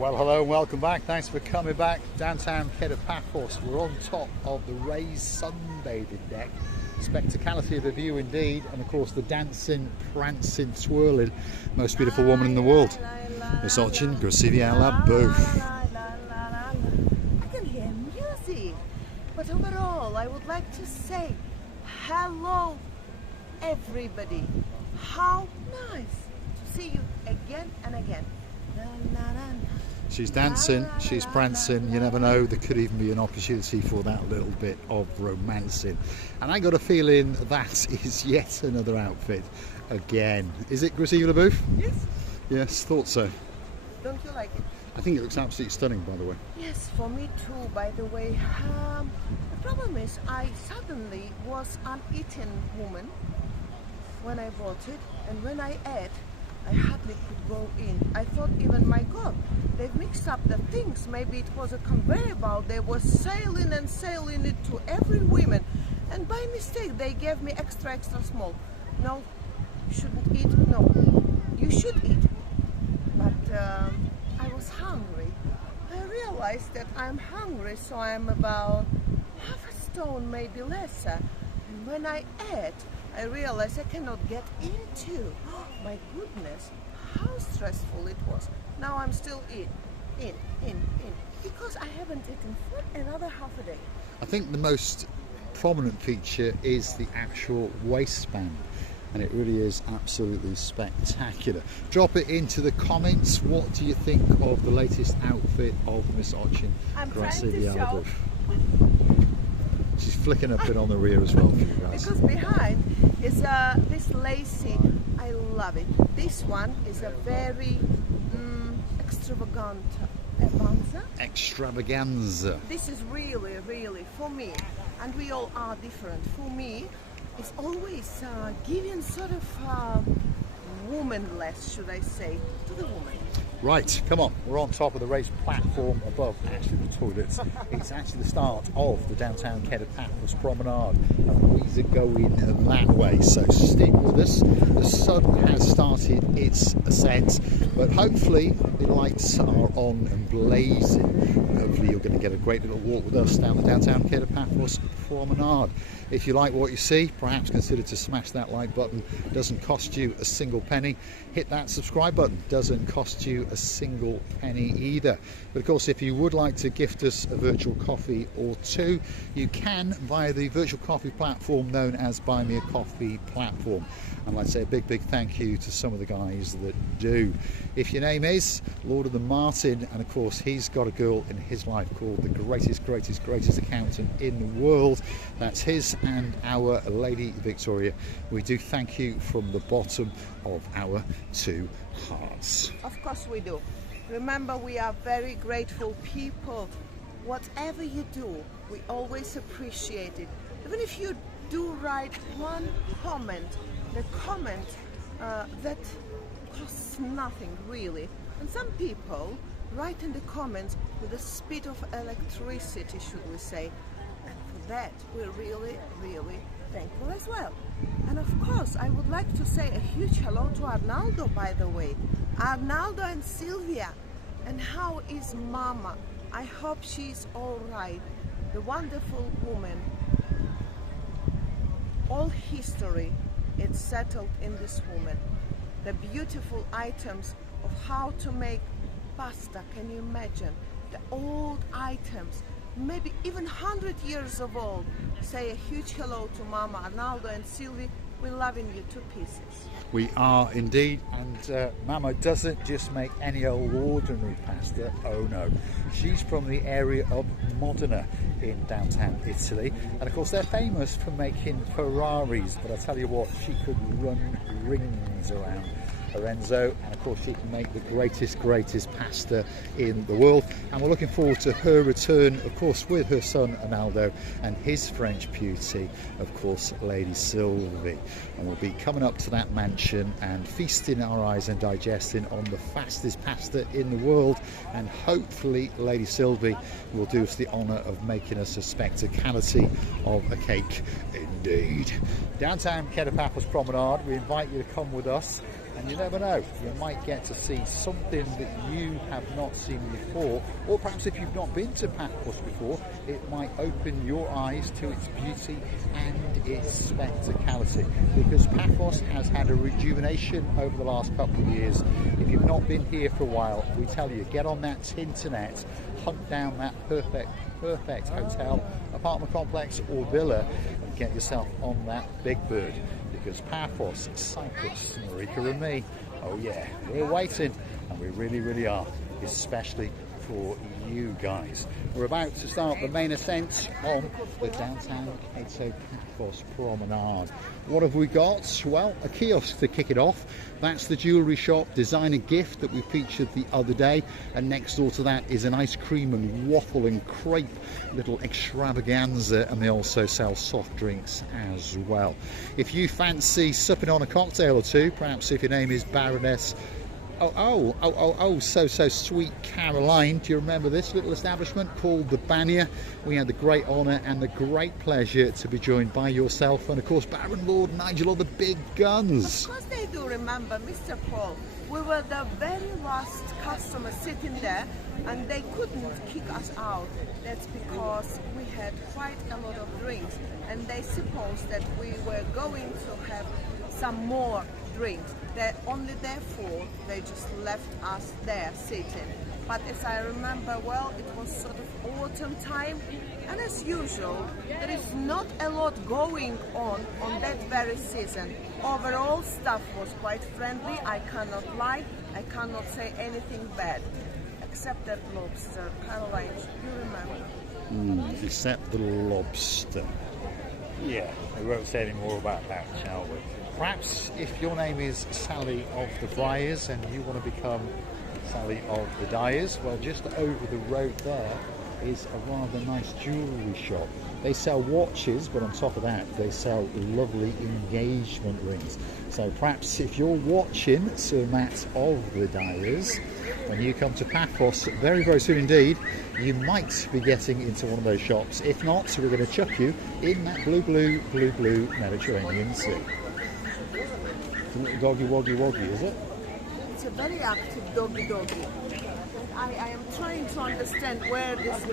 Well, hello and welcome back. Thanks for coming back. Downtown Paphos. We're on top of the raised sunbathing deck. Spectacality of a view indeed, and of course the dancing, prancing, twirling, most beautiful woman in the world, Miss Ochin Grasiviala Booth. I can hear music, but overall I would like to say hello everybody. How nice to see you again and again. She's dancing, she's prancing, you never know, there could even be an opportunity for that little bit of romancing. And I got a feeling that is yet another outfit again. Is it Grasiviala Booth? Yes. Yes, thought so. Don't you like it? I think it looks absolutely stunning, by the way. Yes, for me too, by the way. The problem is I suddenly was an eaten woman when I bought it, and when I ate, I hardly could go in. I thought even, my God, they've mixed up the things. Maybe it was a conveyor belt. They were sailing and sailing it to every woman. And by mistake, they gave me extra small. No, you shouldn't eat. No, you should eat. But I was hungry. I realized that I'm hungry, so I'm about half a stone, maybe lesser. And when I ate, I realized I cannot get into. My goodness, how stressful it was. Now I'm still in, because I haven't eaten for another half a day. I think the most prominent feature is the actual waistband, and it really is absolutely spectacular. Drop it into the comments. What do you think of the latest outfit of Miss Ochin Grasiviala Booth? She's flicking up it on the rear as well for you guys. Because behind is this lacy, I love it. This one is a very extravaganza. This is really, really, for me, and we all are different. For me, it's always giving sort of womanless, should I say, to the woman. Right, come on, we're on top of the raised platform above actually the toilets. It's actually the start of the downtown Paphos promenade, and we are going that way, so stick with us. The sun has started its ascent, but hopefully the lights are on and blazing. Hopefully you're going to get a great little walk with us down the downtown Paphos promenade. If you like what you see, perhaps consider to smash that like button. It doesn't cost you a single penny. Hit that subscribe button. Doesn't cost you a single penny either. But of course, if you would like to gift us a virtual coffee or two, you can via the virtual coffee platform known as Buy Me a Coffee platform. And I'd say a big thank you to some of the guys that do. If your name is Lord of the Martin, and of course he's got a girl in his life called the greatest accountant in the world, that's his and our Lady Victoria. We do thank you from the bottom of our two hearts. Of course we do. Remember, we are very grateful people. Whatever you do, we always appreciate it. Even if you do write one comment, the comment that costs nothing really. And some people write in the comments with the speed of electricity, should we say. And for that, we're really thankful as well. And of course, I would like to say a huge hello to Arnaldo, by the way. Arnaldo and Sylvia. And how is Mama? I hope she's all right. The wonderful woman. All history is settled in this woman. The beautiful items of how to make pasta, can you imagine? The old items, maybe even 100 years of old. Say a huge hello to Mama, Arnaldo and Sylvie. We're loving you to pieces. We are indeed, and Mama doesn't just make any old ordinary pasta, oh no. She's from the area of Modena in downtown Italy, and of course they're famous for making Ferraris, but I tell you what, she could run rings around Lorenzo, and of course she can make the greatest pasta in the world, and we're looking forward to her return, of course, with her son Arnaldo and his French beauty, of course, Lady Sylvie. And we'll be coming up to that mansion and feasting our eyes and digesting on the fastest pasta in the world, and hopefully Lady Sylvie will do us the honour of making us a spectacality of a cake indeed. Downtown Paphos promenade, we invite you to come with us And you never know, you might get to see something that you have not seen before, or perhaps if you've not been to Paphos before, it might open your eyes to its beauty and its spectacality, because Paphos has had a rejuvenation over the last couple of years. If you've not been here for a while, we tell you, get on that internet, hunt down that perfect hotel, apartment complex or villa, and get yourself on that big bird, because Paphos, Cyprus, Marika and me, oh yeah, we're waiting, and we really are, especially for you guys. We're about to start the main ascent on the downtown Cato Paphos promenade. What have we got? Well, a kiosk to kick it off. That's the jewellery shop Designer Gift that we featured the other day, and next door to that is an ice cream and waffle and crepe little extravaganza, and they also sell soft drinks as well. If you fancy supping on a cocktail or two, perhaps if your name is Baroness so sweet Caroline, do you remember this little establishment called the Banya? We had the great honour and the great pleasure to be joined by yourself and of course Baron Lord Nigel of the Big Guns. Of course they do remember, Mr. Paul. We were the very last customer sitting there and they couldn't kick us out. That's because we had quite a lot of drinks and they supposed that we were going to have some more drinks. They're only therefore they just left us there sitting. But as I remember well, it was sort of autumn time, and as usual there is not a lot going on that very season. Overall staff was quite friendly, I cannot lie, I cannot say anything bad, except that lobster. Caroline, you remember? Except the lobster. Yeah, we won't say any more about that, shall we? Perhaps if your name is Sally of the Briars and you want to become Sally of the Dyers, well, just over the road there is a rather nice jewellery shop. They sell watches, but on top of that they sell lovely engagement rings. So perhaps if you're watching Sir Matt of the Dyers, when you come to Paphos very soon indeed, you might be getting into one of those shops. If not, we're going to chuck you in that blue Mediterranean Sea. It's a little doggy woggy, is it? It's a very active doggy. I am trying to understand where this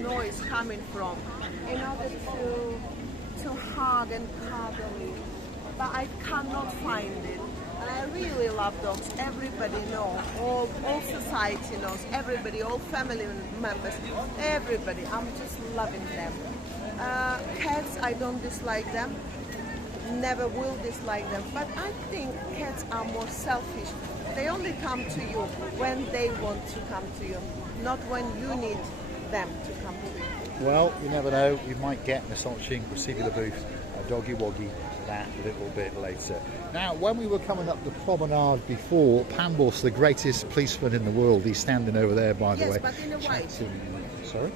noise coming from in order to hug and cuddle it, but I cannot find it. And I really love dogs. Everybody knows, all society knows, everybody, all family members, everybody. I'm just loving them. Cats, I don't dislike them. Never will dislike them, but I think cats are more selfish. They only come to you when they want to come to you, not when you need them to come to you. Well, you never know, you might get massaging, receiving the booth, a doggy woggy that little bit later. Now, when we were coming up the promenade before, Paphos, the greatest policeman in the world, he's standing over there, by the way. Yes, but in a white. Sorry?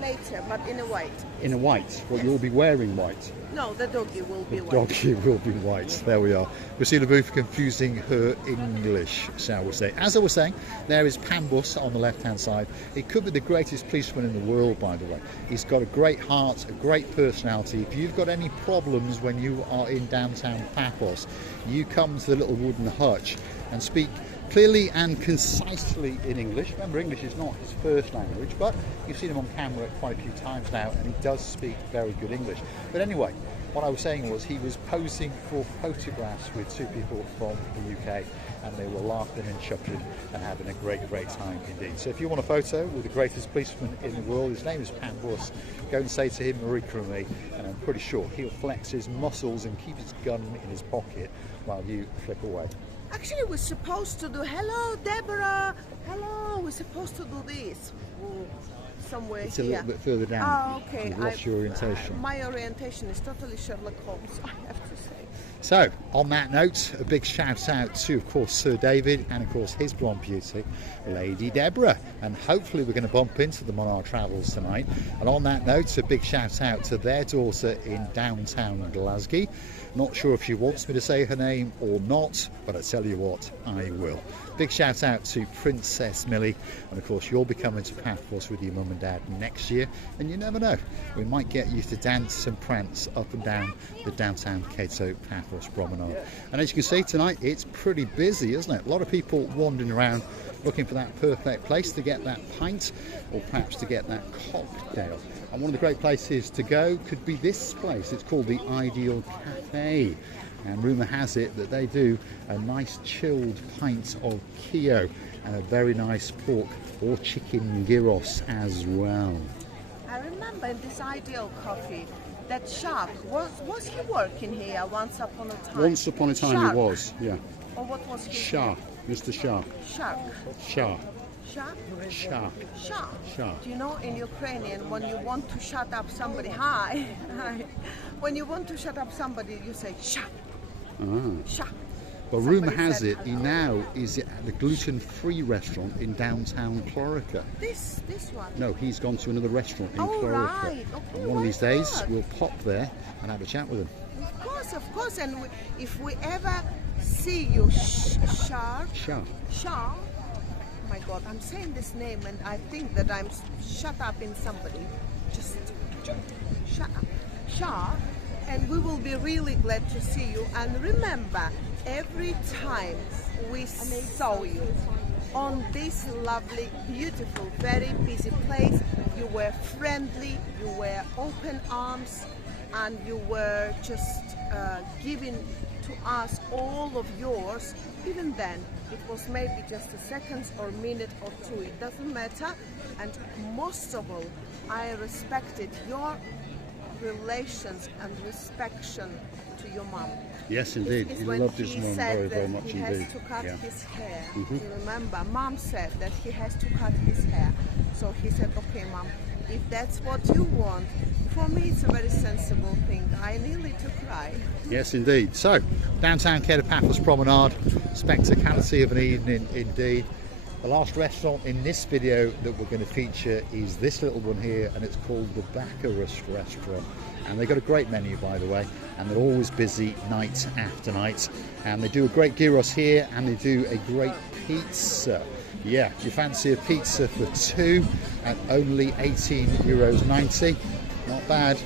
Later, but in a white. In a white? Well, yes. You'll be wearing white. No, the doggy will be white. Doggy will be white. There we are. We see the booth confusing her English, shall we say. As I was saying, there is Paphos on the left-hand side. He could be the greatest policeman in the world, by the way. He's got a great heart, a great personality. If you've got any problems when you are in downtown Paphos, you come to the little wooden hutch and speak clearly and concisely in English. Remember, English is not his first language, but you've seen him on camera quite a few times now, and he does speak very good English. But anyway, what I was saying was he was posing for photographs with two people from the UK, and they were laughing and chuckling and having a great time indeed. So if you want a photo with the greatest policeman in the world, his name is Paphos, go and say to him, Marika and me, and I'm pretty sure he'll flex his muscles and keep his gun in his pocket while you flick away. Actually, we're supposed to do, hello, Deborah, hello, we're supposed to do this. Somewhere it's here. A little bit further down. Oh, okay. You've lost your orientation. My orientation is totally Sherlock Holmes, I have to say. So, on that note, a big shout out to, of course, Sir David and, of course, his blonde beauty, Lady Deborah. And hopefully we're going to bump into them on our travels tonight. And on that note, a big shout out to their daughter in downtown Glasgow. Not sure if she wants me to say her name or not, but I tell you what, I will. Big shout out to Princess Millie, and of course you'll be coming to Paphos with your mum and dad next year, and you never know, we might get you to dance and prance up and down the downtown Cato Paphos Paphos Promenade. And as you can see tonight, it's pretty busy, isn't it? A lot of people wandering around looking for that perfect place to get that pint, or perhaps to get that cocktail. And one of the great places to go could be this place. It's called the Ideal Cafe. And rumour has it that they do a nice chilled pint of Kio and a very nice pork or chicken gyros as well. I remember in this Ideal Coffee that Shark, was he working here once upon a time? Once upon a time Shark. he was, yeah. Or what was his Shark, name? Mr. Shark. Shark. Shark. Shark? Shark. Shark. Shark. Do you know in Ukrainian when you want to shut up somebody, hi, when you want to shut up somebody you say Shark. Shark. But rumour Somebody has said, it he now is at the gluten-free restaurant in downtown Clorica. This one? No, he's gone to another restaurant in Oh, Clorica. right. Okay, And one of these why days not? we'll pop there and have a chat with him. Of course, and if we ever see you, Shark, Shark. Shark, oh my God, I'm saying this name and I think that I'm shut up in somebody. Just shut up. Shark, and we will be really glad to see you. And remember, every time we saw you on this lovely, beautiful, very busy place, you were friendly, you were open arms, and you were just giving to us all of yours. Even then, it was maybe just a second or minute or two, it doesn't matter. And most of all, I respected your relations and respect to your mom. Yes, indeed. It's He when loved his he mum said very, that very much he indeed. has to cut Yeah. his hair. Mhm. You remember, Mom said that he has to cut his hair. So he said, okay, Mom, if that's what you want, for me it's a very sensible thing. I nearly to cry. Yes, indeed. So, downtown Paphos Promenade, spectacality of an evening indeed. The last restaurant in this video that we're going to feature is this little one here, and it's called the Bist Restaurant. And they've got a great menu, by the way, and they're always busy night after night. And they do a great gyros here, and they do a great pizza. Yeah, you fancy a pizza for two at only €18.90. Not bad.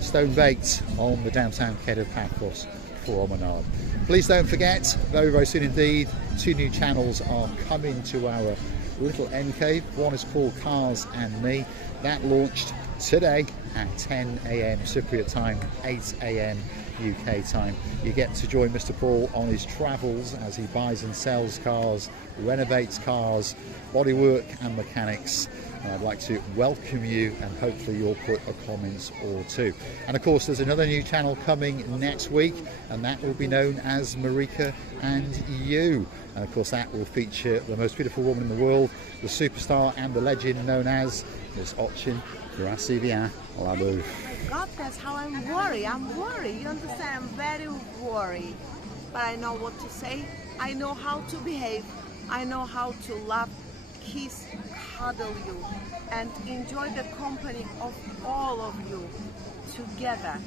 Stone baked on the downtown Paphos Promenade. Please don't forget, very, very soon indeed, 2 new channels are coming to our little end cave. One is called Cars and Me. That launched today at 10 AM Cypriot time, 8 AM UK time. You get to join Mr. Paul on his travels as he buys and sells cars, renovates cars, bodywork and mechanics. And I'd like to welcome you, and hopefully you'll put a comment or two. And of course, there's another new channel coming next week, and that will be known as Marika and You. And of course, that will feature the most beautiful woman in the world, the superstar and the legend known as Miss Ochin Grasivia Labu. God, that's how I'm worried. I'm worried. You understand? I'm very worried. But I know what to say. I know how to behave. I know how to love, kiss, cuddle you, and enjoy the company of all of you together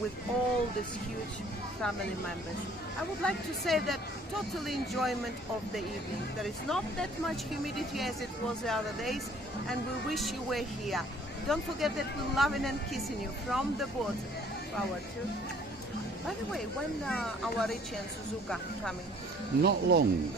with all these huge family members. I would like to say that total enjoyment of the evening. There is not that much humidity as it was the other days, and we wish you were here. Don't forget that we're loving and kissing you from the bottom. Power too. By the way, when our Richie and Suzuka coming? Not long.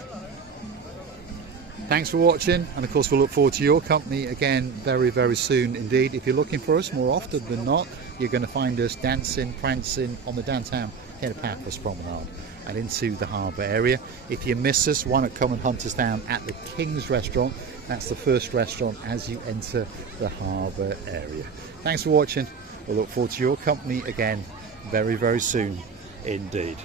Thanks for watching, and of course we'll look forward to your company again very, very soon indeed. If you're looking for us more often than not, you're going to find us dancing, prancing on the downtown Paphos Promenade and into the harbour area. If you miss us, why not come and hunt us down at the King's Restaurant? That's the first restaurant as you enter the harbour area. Thanks for watching. We'll look forward to your company again very, very soon indeed.